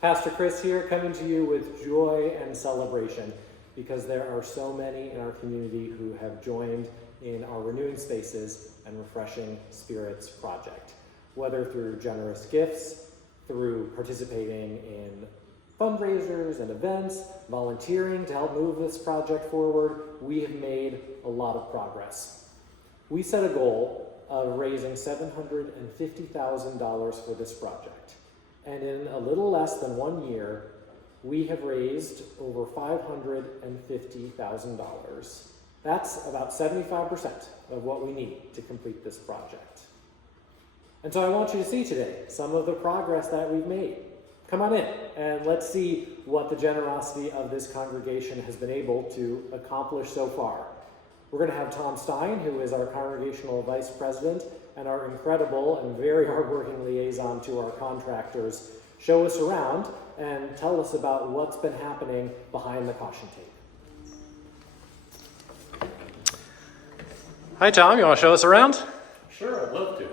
Pastor Chris here, coming to you with joy and celebration because there are so many in our community who have joined in our Renewing Spaces and Refreshing Spirits project. Whether through generous gifts, through participating in fundraisers and events, volunteering to help move this project forward, we have made a lot of progress. We set a goal of raising $750,000 for this project. And in a little less than 1 year, we have raised over $550,000. That's about 75% of what we need to complete this project. And so I want you to see today some of the progress that we've made. Come on in and let's see what the generosity of this congregation has been able to accomplish so far. We're going to have Tom Stein, who is our congregational vice president and our incredible and very hardworking liaison to our contractors, show us around and tell us about what's been happening behind the caution tape. Hi, Tom. You want to show us around? Sure, I'd love to.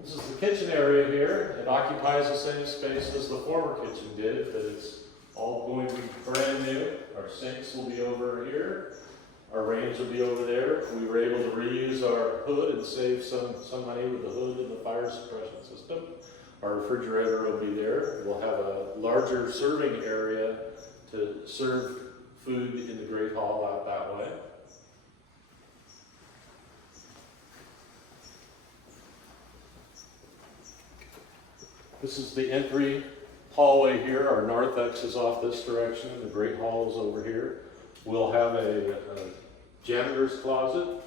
This is the kitchen area here. It occupies the same space as the former kitchen did, but it's all going to be brand new. Our sinks will be over here. Our range will be over there. We were able to reuse our hood and save some money with the hood and the fire suppression system. Our refrigerator will be there. We'll have a larger serving area to serve food in the Great Hall out that way. This is the entry hallway here. Our narthex is off this direction. The Great Hall is over here. We'll have a janitor's closet.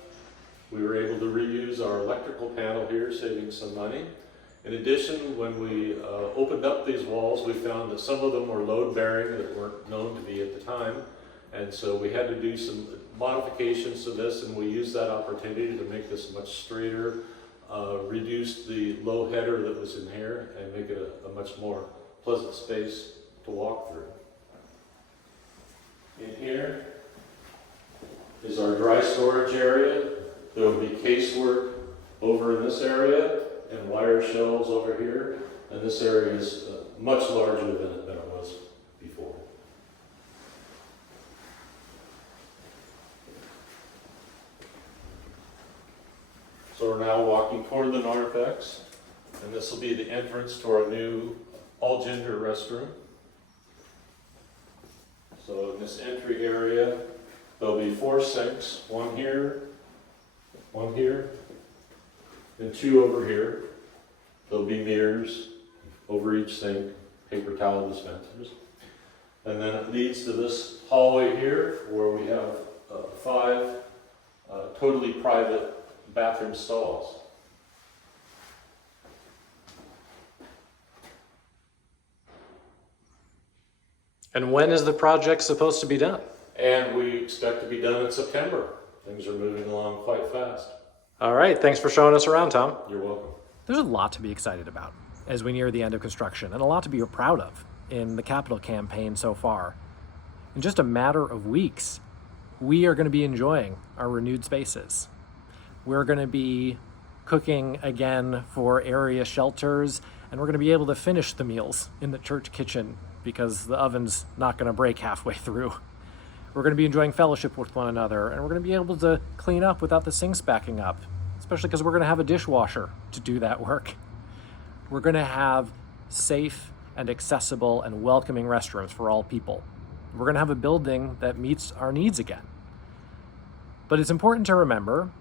We were able to reuse our electrical panel here, saving some money. In addition, when we opened up these walls, we found that some of them were load-bearing that weren't known to be at the time. And so we had to do some modifications to this, and we used that opportunity to make this much straighter, reduce the low header that was in here, and make it a much more pleasant space to walk through. In here is our dry storage area. There will be casework over in this area and wire shelves over here. And this area is much larger than it was before. So we're now walking toward the narthex, and this will be the entrance to our new all-gender restroom. So in this entry area, there'll be 4 sinks, one here, and 2 over here. There'll be mirrors over each sink, paper towel dispensers. And then it leads to this hallway here where we have 5 totally private bathroom stalls. And when is the project supposed to be done? And we expect to be done in September. Things are moving along quite fast. All right, thanks for showing us around, Tom. You're welcome. There's a lot to be excited about as we near the end of construction, and a lot to be proud of in the capital campaign so far. In just a matter of weeks, we are going to be enjoying our renewed spaces. We're going to be cooking again for area shelters, and we're going to be able to finish the meals in the church kitchen because the oven's not going to break halfway through. We're going to be enjoying fellowship with one another, and we're going to be able to clean up without the sinks backing up, especially because we're going to have a dishwasher to do that work. We're going to have safe and accessible and welcoming restrooms for all people. We're going to have a building that meets our needs again. But it's important to remember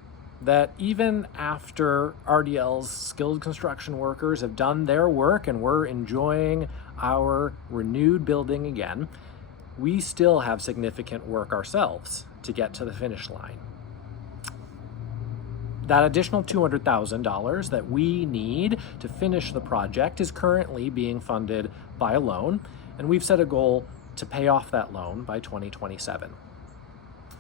that even after RDL's skilled construction workers have done their work and we're enjoying our renewed building again, we still have significant work ourselves to get to the finish line. That additional $200,000 that we need to finish the project is currently being funded by a loan, and we've set a goal to pay off that loan by 2027.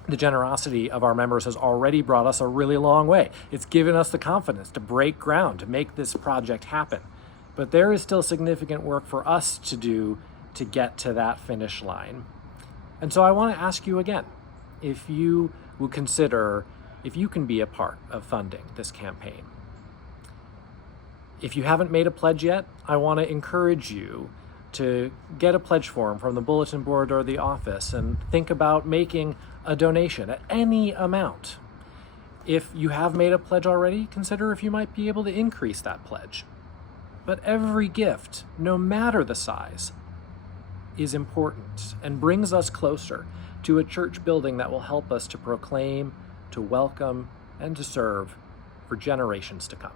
The generosity of our members has already brought us a really long way. It's given us the confidence to break ground, to make this project happen. But there is still significant work for us to do to get to that finish line. And so I want to ask you again, if you will consider if you can be a part of funding this campaign. If you haven't made a pledge yet, I want to encourage you to get a pledge form from the bulletin board or the office and think about making a donation at any amount. If you have made a pledge already, consider if you might be able to increase that pledge. But every gift, no matter the size, is important and brings us closer to a church building that will help us to proclaim, to welcome, and to serve for generations to come.